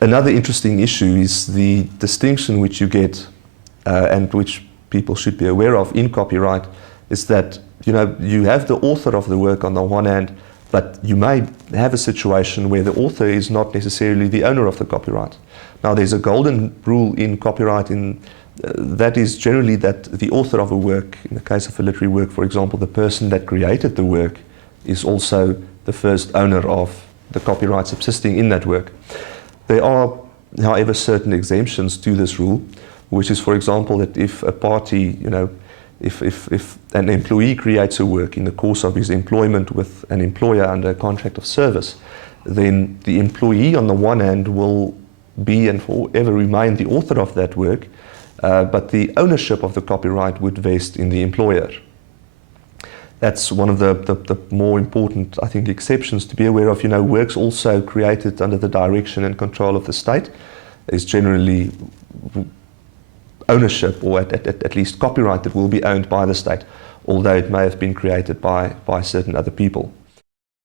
Another interesting issue is the distinction which you get and which people should be aware of in copyright is that you have the author of the work on the one hand, but you may have a situation where the author is not necessarily the owner of the copyright. Now there's a golden rule in copyright that is generally that the author of a work, in the case of a literary work for example, the person that created the work is also the first owner of the copyright subsisting in that work. There are, however, certain exemptions to this rule, which is, for example, that if a party, if an employee creates a work in the course of his employment with an employer under a contract of service, then the employee on the one hand will be and forever remain the author of that work, but the ownership of the copyright would vest in the employer. That's one of the more important, I think, exceptions to be aware of. Works also created under the direction and control of the state is generally ownership, or at least copyright, that will be owned by the state, although it may have been created by certain other people.